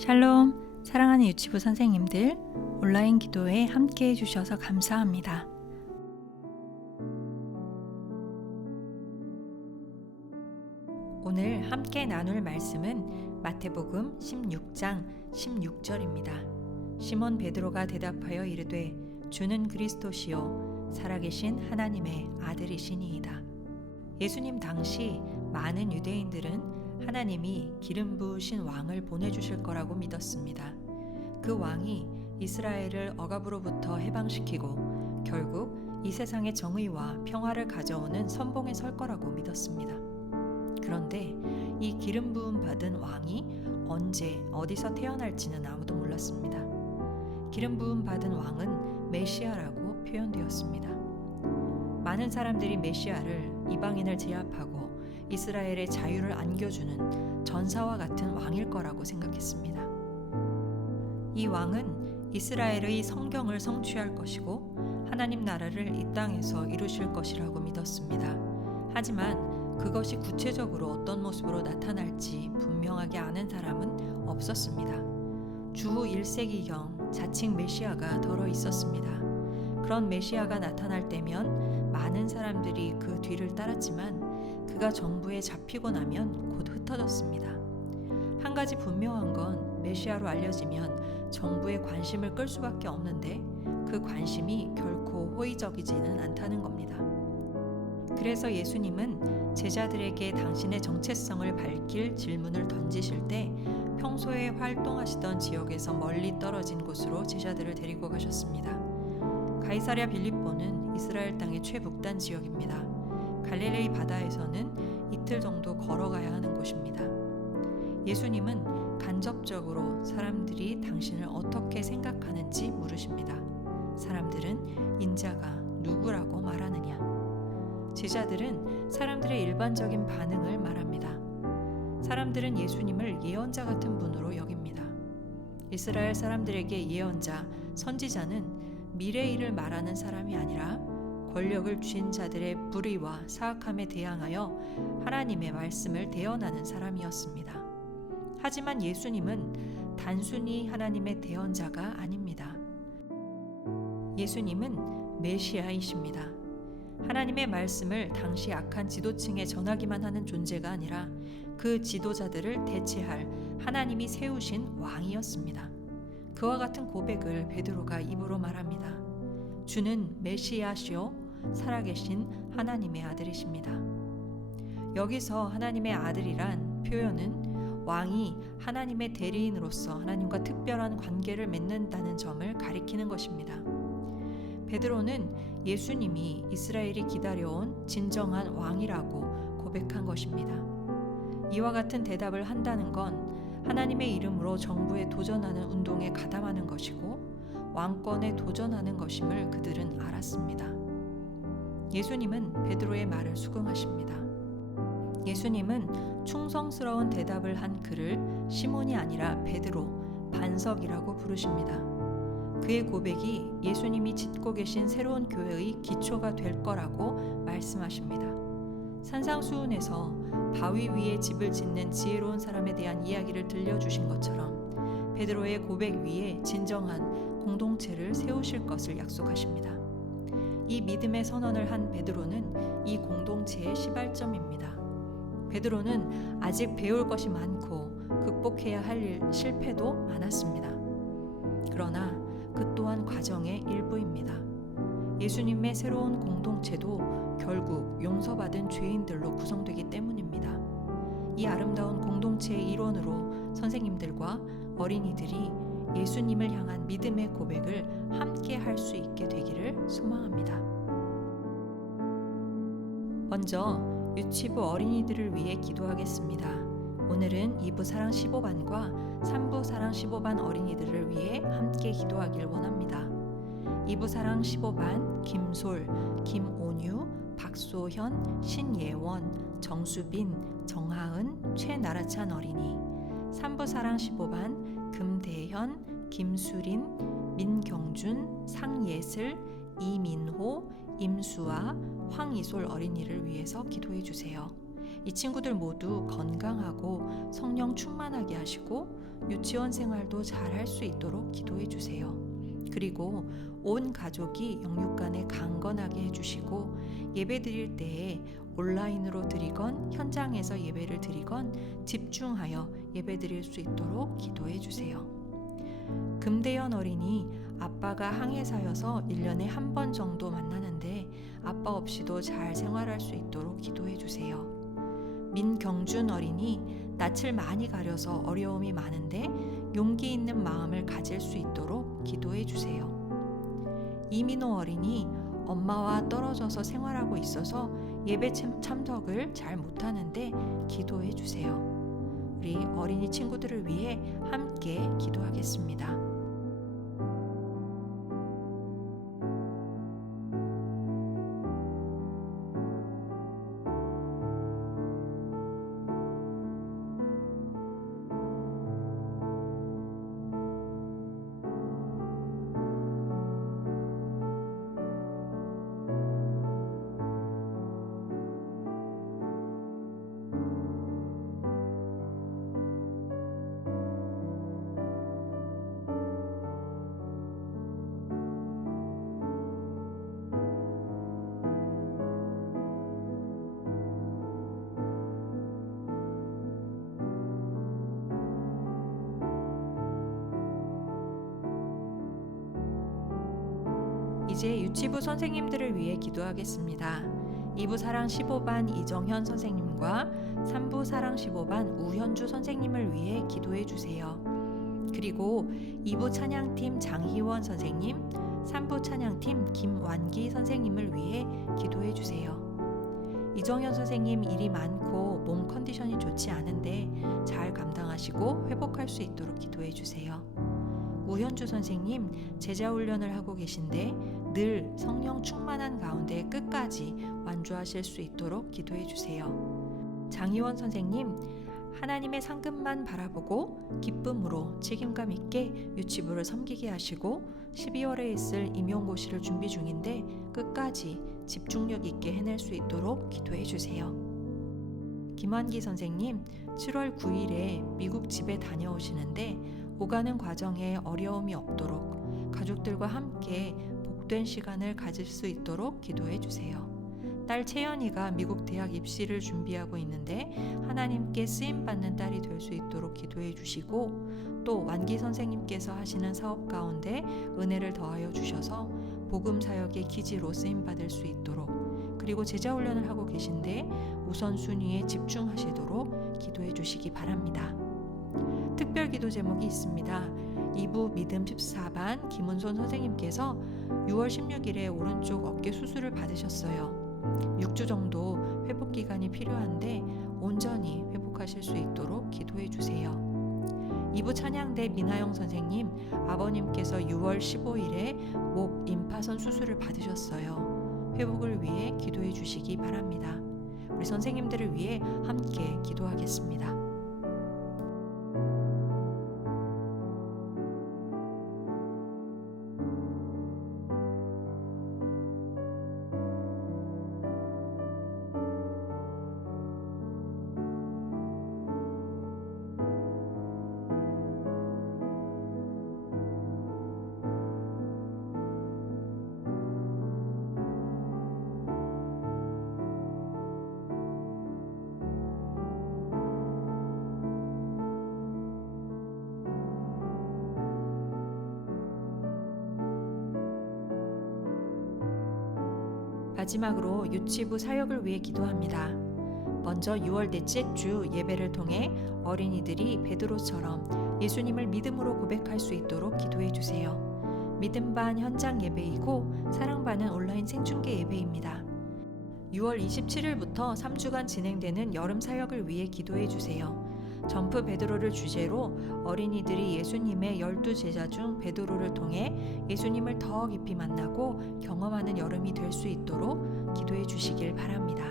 샬롬, 사랑하는 유치부 선생님들, 온라인 기도에 함께 해주셔서 감사합니다. 오늘 함께 나눌 말씀은 마태복음 16장 16절입니다. 시몬 베드로가 대답하여 이르되 주는 그리스도시요 살아계신 하나님의 아들이시니이다. 예수님 당시 많은 유대인들은 하나님이 기름 부으신 왕을 보내주실 거라고 믿었습니다. 그 왕이 이스라엘을 억압으로부터 해방시키고 결국 이 세상의 정의와 평화를 가져오는 선봉에 설 거라고 믿었습니다. 그런데 이 기름 부음 받은 왕이 언제 어디서 태어날지는 아무도 몰랐습니다. 기름 부음 받은 왕은 메시아라고 표현되었습니다. 많은 사람들이 메시아를 이방인을 제압하고 이스라엘의 자유를 안겨주는 전사와 같은 왕일 거라고 생각했습니다. 이 왕은 이스라엘의 성경을 성취할 것이고 하나님 나라를 이 땅에서 이루실 것이라고 믿었습니다. 하지만 그것이 구체적으로 어떤 모습으로 나타날지 분명하게 아는 사람은 없었습니다. 주후 1세기경 자칭 메시아가 덜어 있었습니다. 그런 메시아가 나타날 때면 많은 사람들이 그 뒤를 따랐지만 그가 정부에 잡히고 나면 곧 흩어졌습니다. 한 가지 분명한 건 메시아로 알려지면 정부의 관심을 끌 수밖에 없는데 그 관심이 결코 호의적이지는 않다는 겁니다. 그래서 예수님은 제자들에게 당신의 정체성을 밝힐 질문을 던지실 때 평소에 활동하시던 지역에서 멀리 떨어진 곳으로 제자들을 데리고 가셨습니다. 가이사랴 빌립보는 이스라엘 땅의 최북단 지역입니다. 갈릴레이 바다에서는 이틀 정도 걸어가야 하는 곳입니다. 예수님은 간접적으로 사람들이 당신을 어떻게 생각하는지 물으십니다. 사람들은 인자가 누구라고 말하느냐? 제자들은 사람들의 일반적인 반응을 말합니다. 사람들은 예수님을 예언자 같은 분으로 여깁니다. 이스라엘 사람들에게 예언자, 선지자는 미래의 일을 말하는 사람이 아니라 권력을 쥔 자들의 불의와 사악함에 대항하여 하나님의 말씀을 대언하는 사람이었습니다. 하지만 예수님은 단순히 하나님의 대언자가 아닙니다. 예수님은 메시아이십니다. 하나님의 말씀을 당시 악한 지도층에 전하기만 하는 존재가 아니라 그 지도자들을 대체할 하나님이 세우신 왕이었습니다. 그와 같은 고백을 베드로가 입으로 말합니다. 주는 메시아시오 살아계신 하나님의 아들이십니다. 여기서 하나님의 아들이란 표현은 왕이 하나님의 대리인으로서 하나님과 특별한 관계를 맺는다는 점을 가리키는 것입니다. 베드로는 예수님이 이스라엘이 기다려온 진정한 왕이라고 고백한 것입니다. 이와 같은 대답을 한다는 건 하나님의 이름으로 정부에 도전하는 운동에 가담하는 것이고 왕권에 도전하는 것임을 그들은 알았습니다. 예수님은 베드로의 말을 수긍하십니다. 예수님은 충성스러운 대답을 한 그를 시몬이 아니라 베드로, 반석이라고 부르십니다. 그의 고백이 예수님이 짓고 계신 새로운 교회의 기초가 될 거라고 말씀하십니다. 산상수훈에서 바위 위에 집을 짓는 지혜로운 사람에 대한 이야기를 들려주신 것처럼 베드로의 고백 위에 진정한 공동체를 세우실 것을 약속하십니다. 이 믿음의 선언을 한 베드로는 이 공동체의 시발점입니다. 베드로는 아직 배울 것이 많고 극복해야 할 실패도 많았습니다. 그러나 그 또한 과정의 일부입니다. 예수님의 새로운 공동체도 결국 용서받은 죄인들로 구성되기 때문입니다. 이 아름다운 공동체의 일원으로 선생님들과 어린이들이 예수님을 향한 믿음의 고백을 함께 할 수 있게 되기를 소망합니다. 먼저 유치부 어린이들을 위해 기도하겠습니다. 오늘은 2부 사랑 15반과 3부 사랑 15반 어린이들을 위해 함께 기도하길 원합니다. 2부 사랑 15반 김솔, 김온유, 박소현, 신예원, 정수빈, 정하은, 최나라찬 어린이. 3부 사랑 15반 금대현, 김수린, 민경준, 상예슬, 이민호, 임수아, 황이솔 어린이를 위해서 기도해 주세요. 이 친구들 모두 건강하고 성령 성령 충만하게 하시고 유치원 생활도 잘 할 수 있도록 기도해 주세요. 그리고 온 가족이 영육간에 강건하게 해주시고 예배 드릴 때에 온라인으로 드리건 현장에서 예배를 드리건 집중하여 예배 드릴 수 있도록 기도해 주세요. 금대현 어린이 아빠가 항해사여서 1년에 한 번 정도 만나는데 아빠 없이도 잘 생활할 수 있도록 기도해 주세요. 민경준 어린이 낯을 많이 가려서 어려움이 많은데 용기 있는 마음을 가질 수 있도록 기도해 주세요. 이민호 어린이 엄마와 떨어져서 생활하고 있어서 예배 참석을 잘 못하는데 기도해 주세요. 우리 어린이 친구들을 위해 함께 기도하겠습니다. 이제 유치부 선생님들을 위해 기도하겠습니다. 2부 사랑 15반 이정현 선생님과 3부 사랑 15반 우현주 선생님을 위해 기도해 주세요. 그리고 2부 찬양팀 장희원 선생님, 3부 찬양팀 김완기 선생님을 위해 기도해 주세요. 이정현 선생님 일이 많고 몸 컨디션이 좋지 않은데 잘 감당하시고 회복할 수 있도록 기도해 주세요. 우현주 선생님 제자 훈련을 하고 계신데 늘 성령 충만한 가운데 끝까지 완주하실 수 있도록 기도해 주세요. 장희원 선생님 하나님의 상급만 바라보고 기쁨으로 책임감 있게 유치부를 섬기게 하시고 12월에 있을 임용고시를 준비 중인데 끝까지 집중력 있게 해낼 수 있도록 기도해 주세요. 김환기 선생님 7월 9일에 미국 집에 다녀오시는데 오가는 과정에 어려움이 없도록 가족들과 함께 복된 시간을 가질 수 있도록 기도해 주세요. 딸 채연이가 미국 대학 입시를 준비하고 있는데 하나님께 쓰임받는 딸이 될 수 있도록 기도해 주시고 또 완기 선생님께서 하시는 사업 가운데 은혜를 더하여 주셔서 복음 사역의 기지로 쓰임받을 수 있도록 그리고 제자 훈련을 하고 계신데 우선순위에 집중하시도록 기도해 주시기 바랍니다. 특별 기도 제목이 있습니다. 2부 믿음 14반 김은손 선생님께서 6월 16일에 오른쪽 어깨 수술을 받으셨어요. 6주 정도 회복 기간이 필요한데 온전히 회복하실 수 있도록 기도해 주세요. 2부 찬양대 민하영 선생님 아버님께서 6월 15일에 목 임파선 수술을 받으셨어요. 회복을 위해 기도해 주시기 바랍니다. 우리 선생님들을 위해 함께 기도하겠습니다. 마지막으로 유치부 사역을 위해 기도합니다. 먼저 6월 넷째 주 예배를 통해 어린이들이 베드로처럼 예수님을 믿음으로 고백할 수 있도록 기도해 주세요. 믿음반 현장 예배이고 사랑반은 온라인 생중계 예배입니다. 6월 27일부터 3주간 진행되는 여름 사역을 위해 기도해 주세요. 점프 베드로를 주제로 어린이들이 예수님의 12제자 중 베드로를 통해 예수님을 더 깊이 만나고 경험하는 여름이 될 수 있도록 기도해 주시길 바랍니다.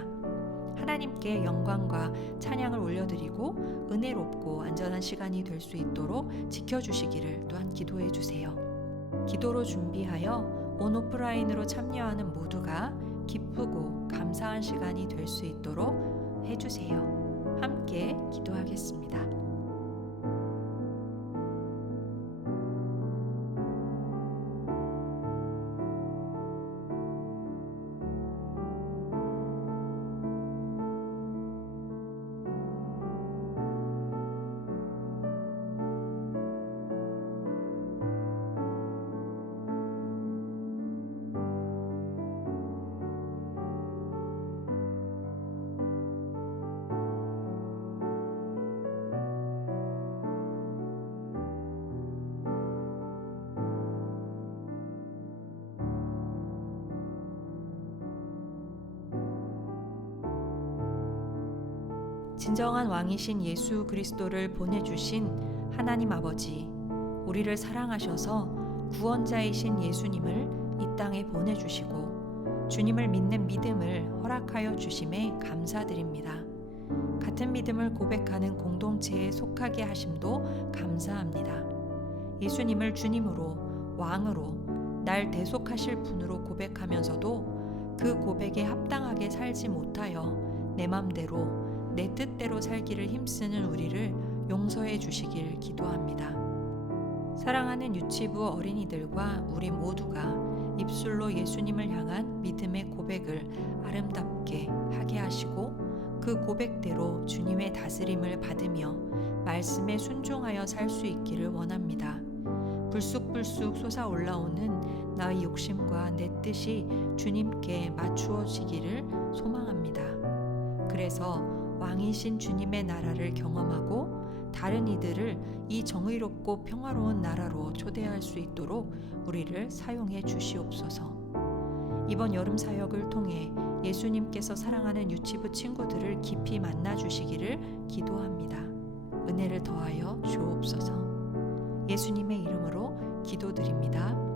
하나님께 영광과 찬양을 올려드리고 은혜롭고 안전한 시간이 될 수 있도록 지켜주시기를 또한 기도해 주세요. 기도로 준비하여 온오프라인으로 참여하는 모두가 기쁘고 감사한 시간이 될 수 있도록 해주세요. 함께 기도하겠습니다. 진정한 왕이신 예수 그리스도를 보내주신 하나님 아버지, 우리를 사랑하셔서 구원자이신 예수님을 이 땅에 보내주시고 주님을 믿는 믿음을 허락하여 주심에 감사드립니다. 같은 믿음을 고백하는 공동체에 속하게 하심도 감사합니다. 예수님을 주님으로, 왕으로, 날 대속하실 분으로 고백하면서도 그 고백에 합당하게 살지 못하여 내 맘대로, 내 뜻대로 살기를 힘쓰는 우리를 용서해 주시길 기도합니다. 사랑하는 유치부 어린이들과 우리 모두가 입술로 예수님을 향한 믿음의 고백을 아름답게 하게 하시고 그 고백대로 주님의 다스림을 받으며 말씀에 순종하여 살 수 있기를 원합니다. 불쑥불쑥 솟아올라오는 나의 욕심과 내 뜻이 주님께 맞추어지기를 소망합니다. 그래서 왕이신 주님의 나라를 경험하고 다른 이들을 이 정의롭고 평화로운 나라로 초대할 수 있도록 우리를 사용해 주시옵소서. 이번 여름 사역을 통해 예수님께서 사랑하는 유치부 친구들을 깊이 만나 주시기를 기도합니다. 은혜를 더하여 주옵소서. 예수님의 이름으로 기도드립니다.